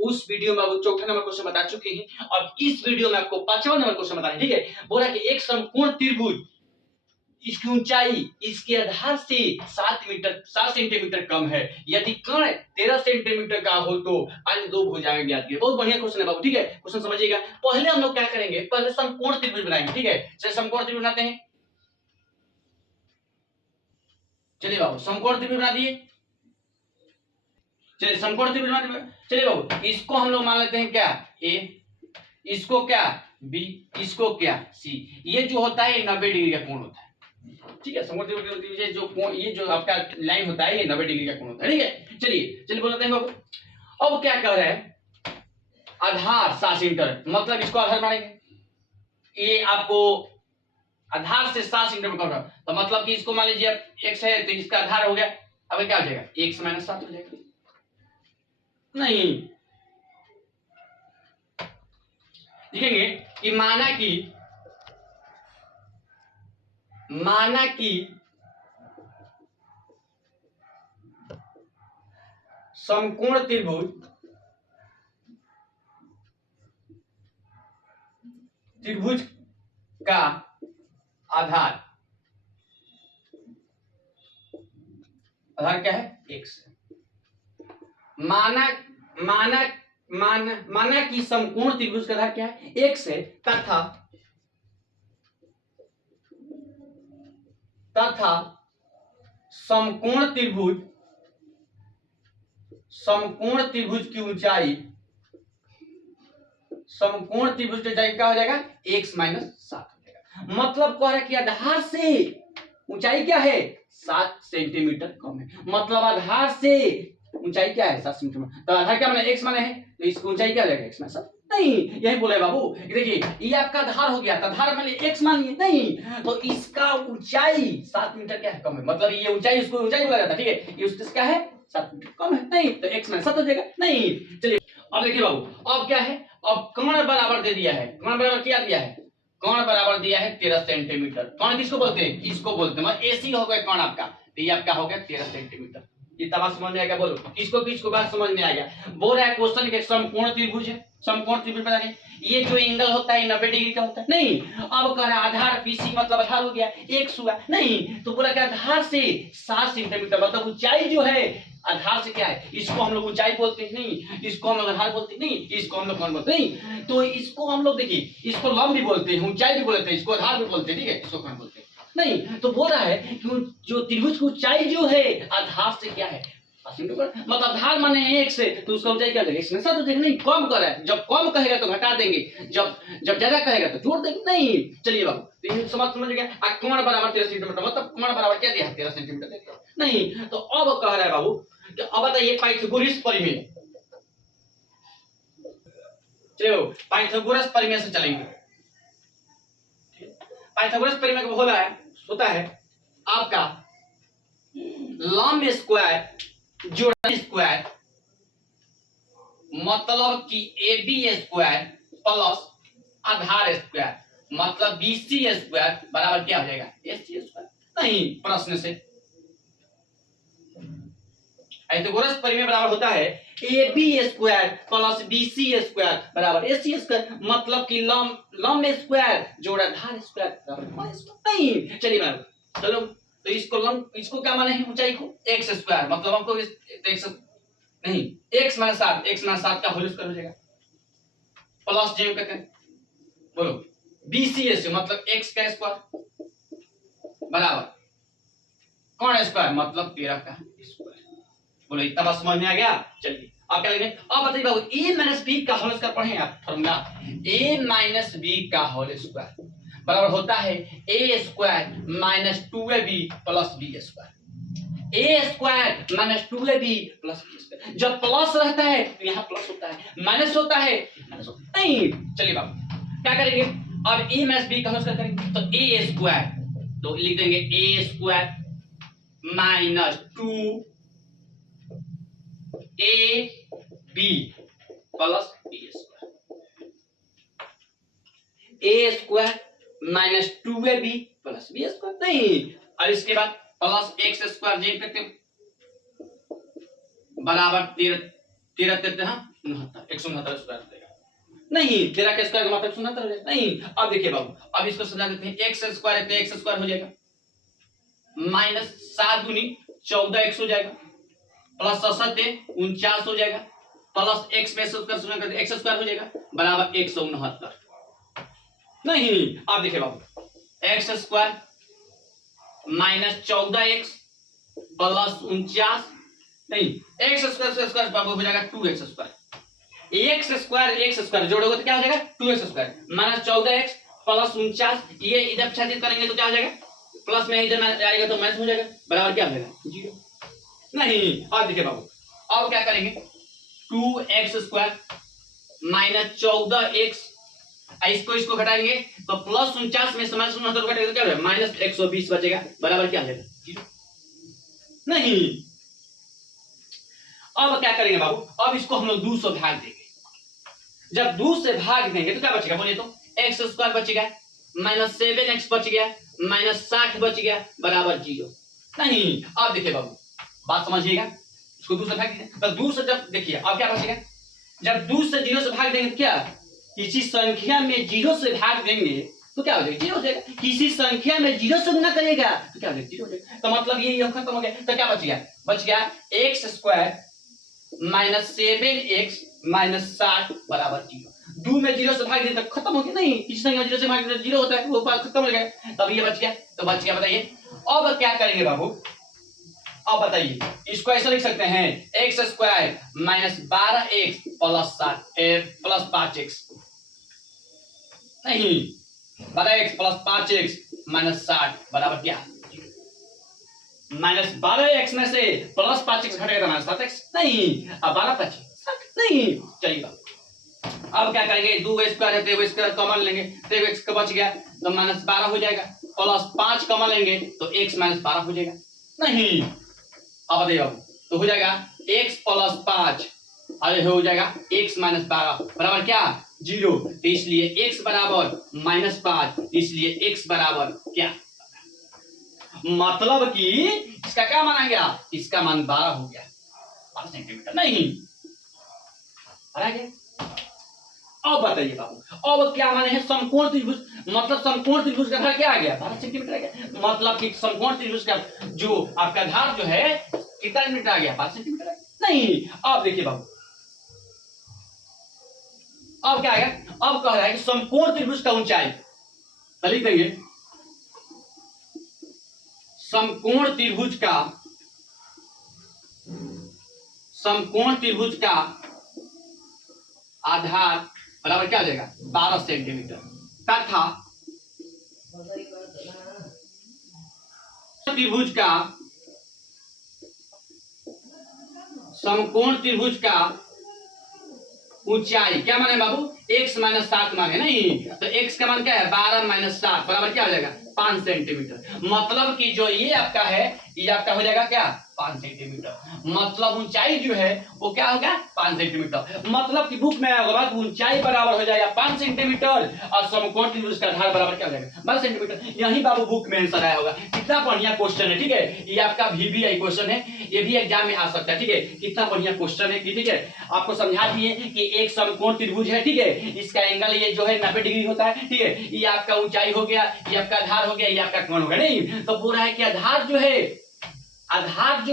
उस वीडियो में वो चौथा नंबर क्वेश्चन बता चुके हैं और इस वीडियो में आपको पांचवा नंबर क्वेश्चन बता रहे हैं। ठीक है, बोला कि एक समकोण त्रिभुज इसकी ऊंचाई इसके आधार से 7 सेंटीमीटर कम है, यदि कर्ण 13 सेंटीमीटर का हो तो अन्य दो भुजाएं ज्ञात कीजिए। बहुत बढ़िया क्वेश्चन है बाबू। ठीक है, क्वेश्चन समझिएगा। पहले हम लोग क्या करेंगे, पहले समकोण त्रिभुज बनाएंगे। ठीक है, चलिए समकोण त्रिभुज बनाते हैं। चलिए बाबू समकोण त्रिभुज बना दिए। चलिए समकोण त्रिभुज बना दिए। चलिए बाबू इसको हम लोग मान लेते हैं क्या ए, इसको क्या बी, इसको क्या सी। ये जो होता है 90 डिग्री का कोण होता है। ठीक है, समकोण त्रिभुज जो कोण, ये जो आपका लाइन होता है ये 90 डिग्री का कोण होता है। ठीक है, चलिए बोलते हैं बाबू। अब क्या कह रहे हैं, आधार 7 सेंटीमीटर, मतलब इसको आधार मानेंगे। ये आपको आधार से 7 सेंटीमीटर कम है, तो मतलब कि इसको मान लीजिए x है तो इसका आधार हो गया। अब क्या हो जाएगा, x - 7 हो जाएगा। नहीं, लिखेंगे कि माना कि समकोण त्रिभुज का आधार क्या है, x। माना कि समकोण त्रिभुज का आधार क्या है, x है, तथा समकोण त्रिभुज की ऊंचाई क्या हो जाएगा, x - 7 हो जाएगा। मतलब कह रहा है कि आधार से ऊंचाई क्या है, 7 सेंटीमीटर कम है। मतलब आधार से ऊंचाई क्या है, 7 सेंटीमीटर। तो आधार क्या माने, x माने है, तो इसकी ऊंचाई क्या हो जाएगा, x - 7। नहीं, यही बोले बाबू। देखिए ये आपका आधार हो गया, तो आधार माने x मानिए, नहीं तो इसका ऊंचाई 7 मीटर क्या है, कम है। मतलब ये ऊंचाई, इसको ऊंचाई बोला जाता है। ठीक है, ये उसका क्या है, 7 मीटर कम है। नहीं तो x - 7 हो जाएगा। नहीं, चलिए अब देखिए बाबू, अब क्या है, अब कर्ण बराबर दे दिया है। कर्ण बराबर क्या दिया है, कर्ण बराबर दिया है 13 सेंटीमीटर। कर्ण किसको बोलते हैं, इसको बोलते हैं। एसी हो गया कर्ण आपका, तो ये आपका हो गया 13 सेंटीमीटर। ये बात समझ में आ गया, बोलो किसको बात समझ में आ गया। बोल रहा है क्वेश्चन के समकोण त्रिभुज है, समकोण त्रिभुज बता रहे, ये जो एंगल होता है 90 डिग्री का होता है। नहीं, अब कह रहा है आधार BC, मतलब आधार हो गया x हुआ। नहीं तो बोला कि आधार से 7 सेंटीमीटर, मतलब ऊंचाई जो है आधार से क्या है, इसको हम लोग ऊंचाई बोलते हैं, नहीं इसको हम लोग आधार बोलते हैं, नहीं इसको हम लोग कौन बोलते हैं, नहीं तो इसको हम लोग देखिए, इसको लंब भी बोलते हैं, ऊंचाई भी बोलते हैं, इसको आधार भी बोलते हैं। ठीक है, इसको कौन बोलते हैं, नहीं तो बोल रहा है कि जो त्रिभुज की ऊंचाई जो है आधार से क्या है, मतलब आधार माने एक से, तो उसका ऊंचाई क्या लगेगा, इसमें 7 नहीं कम कर है। जब कम कहेगा तो घटा देंगे, जब ज्यादा कहेगा तो जोड़ देंगे। नहीं, चलिए बाबू तो ये समझ गया। कोण बराबर 13 सेंटीमीटर, मतलब कोण बराबर क्या दिया, 13 सेंटीमीटर दे दिया। नहीं तो अब कह रहा है बाबू, तो अब बताइए पाइथागोरस परिमेय। चलो पाइथागोरस परिमेय से चलेंगे। पाइथागोरस परिमेय को बोला है, होता है आपका लंब स्क्वायर जोड़ स्क्वायर, मतलब कि AB स्क्वायर प्लस आधार स्क्वायर, मतलब BC स्क्वायर बराबर क्या हो जाएगा, AC स्क्वायर। नहीं, प्रश्न से पाइथागोरस परिमेय बराबर होता है AB square plus BC square बराबर AC स्क्वायर, मतलब कि लंब स्क्वायर जोड़ आधार स्क्वायर बराबर स्क्वायर। नहीं, चलिए बराबर, चलो तो इसको क्या माने हैं, ऊंचाई को x स्क्वायर, मतलब हमको x नहीं, x - 7 का होल स्क्वायर हो जाएगा, प्लस j कहते हैं, बोलो BC से मतलब x का स्क्वायर बराबर कौन स्क्वायर, मतलब 13 का स्क्वायर। बोलो इतना बात समझ में आ गया। चलिए अब क्या लेंगे, अब बताइए बाबू a - b का होल स्क्वायर पढ़े आप फॉर्मूला, a - b का होल स्क्वायर बराबर होता है a square - 2ab plus b square. a square - 2ab plus b square, जब प्लस रहता है तो यहाँ प्लस होता है, माइनस होता है माइनस होता है। नहीं, चलिए बाबू क्या करेंगे, अब a - b का होल स्क्वायर करेंगे तो a स्क्वायर, तो लिख देंगे a square - 2ab plus b square, a square - 2ab plus b square. नहीं, और इसके बाद प्लस x स्क्वायर जे करते हैं बराबर 13 13 हाँ 69 169 स्क्वायर हो जाएगा। नहीं 13 का स्क्वायर का मतलब 169 हो जाएगा। नहीं अब देखिए बाबू, अब इसको समझा देते हैं। एक्स स्क्वायर है तो एक्स स्क्वायर हो जाएगा, माइनस 7 दूनी 14 एक्स हो जाएगा, प्लस 67 49 हो जाएगा, प्लस एक्स में एक्स स्क्वायर हो जाएगा बराबर 169। नहीं अब देखिए बाबू, x square minus 14 x plus 49, नहीं एक्स स्क्वायर बाबू हो जाएगा 2x स्क्वायर। एक्स स्क्वायर जोड़ोगे तो क्या हो जाएगा 2x square minus 14x plus 49, ये इधर छादित करेंगे तो क्या हो जाएगा, प्लस में इधर आएगा तो माइनस हो जाएगा बराबर क्या हो जाएगा 0। नहीं अब देखिए बाबू, अब क्या करेंगे 2x स्क्वायर माइनस 14x, इसको घटाएंगे तो प्लस 49 में से माइनस 69 घटेगा तो क्या हो जाएगा माइनस 120 बचेगा बराबर क्या हो जाएगा 0। नहीं अब क्या करेंगे बाबू, अब इसको हम लोग 2 से भाग देंगे। जब 2 से भाग देंगे तो क्या बचेगा बोलिए तो एक्स स्क्वायर बचेगा माइनस 7x बच गया माइनस 60 बच गया बराबर 0। नहीं अब देखिए बाबू बात समझिएगा, इसको 2 से भाग देंगे तो 2 से जब देखिए अब क्या बचेगा, जब 2 से 0 से भाग देंगे तो क्या किसी संख्या में 0 से भाग देंगे तो क्या हो जाएगा 0 हो जाएगा, किसी संख्या में 0 से गुना करेगा तो क्या हो जाएगा 0 हो जाएगा। तो मतलब ये खत्म हो गया, तो क्या बच गया x square minus 7x minus 60 बराबर 0। 2 में 0 से भाग दिया तो खत्म हो गया। नहीं किसी संख्या में 0 से भाग दिया 0 होता है, वो बात खत्म हो गया। तब ये बच गया, तो बच गया बताइए अब क्या करेंगे बाबू, अब बताइए इसको ऐसा लिख सकते हैं x square minus 12x plus 5x, नहीं 12x प्लस 5x माइनस 60 बराबर क्या, माइनस 12x में से प्लस 5x घटेगा तो माइनस 7x, नहीं अब 12 5 नहीं चलिएगा। अब क्या करेंगे 2 स्क्वायर है तो स्क्वायर कॉमन लेंगे तो x का बच गया तो माइनस 12 हो जाएगा, प्लस 5 कॉमन लेंगे तो x माइनस 12 हो जाएगा। नहीं अब बताइए तो हो जाएगा x प्लस 5 अरे हो जाएगा x माइनस 12 बराबर क्या 0, तो इसलिए x बराबर माइनस 5, इसलिए x बराबर क्या, मतलब कि इसका क्या माना गया, इसका मान 12 हो गया 12 सेंटीमीटर। नहीं आ गया। अब बताइए बाबू अब क्या माने हैं समकोण त्रिभुज, मतलब समकोण त्रिभुज का आधार क्या आ गया 12 सेंटीमीटर आ गया, मतलब कि समकोण त्रिभुज का जो आपका आधार जो है कितना मीटर आ गया 12 सेंटीमीटर आ गया। नहीं अब देखिए बाबू अब क्या आएगा, अब कह रहा है कि समकोण त्रिभुज का ऊंचाई, तो लिख देंगे समकोण त्रिभुज का आधार बराबर क्या हो जाएगा 12 सेंटीमीटर तथा समकोण त्रिभुज का ऊंचाई क्या माने बाबू x माइनस 7 माने, नहीं तो x का मान क्या है 12 माइनस 7 बराबर क्या हो जाएगा 5 सेंटीमीटर, मतलब कि जो ये आपका है ये आपका हो जाएगा क्या 5 सेंटीमीटर, मतलब ऊंचाई जो है वो क्या होगा 5 सेंटीमीटर, मतलब कि बुक में आएगा ऊंचाई बराबर हो जाएगा 5 सेंटीमीटर और समकोण त्रिभुज का आधार बराबर क्या हो जाएगा 12 सेंटीमीटर। यही बाबू बुक में आंसर आया होगा। कितना बढ़िया क्वेश्चन है, ठीक है ये आपका VBI क्वेश्चन है, ये भी एग्जाम में आ सकता है, ठीक है कितना बढ़िया क्वेश्चन है, ठीक है आपको समझा दिए कि एक समकोण त्रिभुज है, ठीक है इसका एंगल ये जो है 90 डिग्री होता है, ठीक है ये आपका ऊंचाई हो गया, ये आपका आधार हो गया, ये आपका कोण हो गया। नहीं तो बोल रहा है कि आधार जो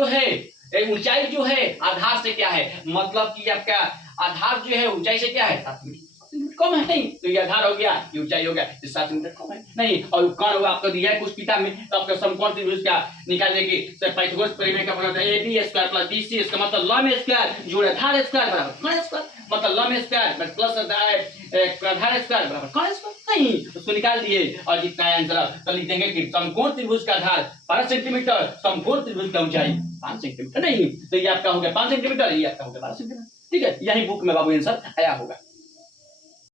है ऊंचाई जो है आधार से क्या है, मतलब कि आपका आधार जो है ऊंचाई से क्या है 7 मीटर कम है, नहीं तो ये आधार हो गया ये ऊंचाई हो गया 7 मीटर कम है। नहीं और कोण हुआ आपको दिया है कुछ किताब में, तो आपका समकोण त्रिभुज का निकालने की पाइथागोरस प्रमेय का प्रयोग है AB स्क्वायर प्लस BC, इसका मतलब लंब स्क्वायर जोड़ आधार स्क्वायर बराबर कोण स्क्वायर, मतलब लंब स्क्वायर प्लस आधार स्क्वायर बराबर कोण स्क्वायर। नहीं उसको निकाल दिए और जितना आंसर तो लिख देंगे कि समकोण त्रिभुज का आधार 12 सेंटीमीटर, समकोण त्रिभुज का ऊंचाई 5 सेंटीमीटर। नहीं तो ये आपका हो गया 5 सेंटीमीटर, ये आपका हो गया 12 सेंटीमीटर, ठीक है यही बुक में बाबू आंसर आया होगा।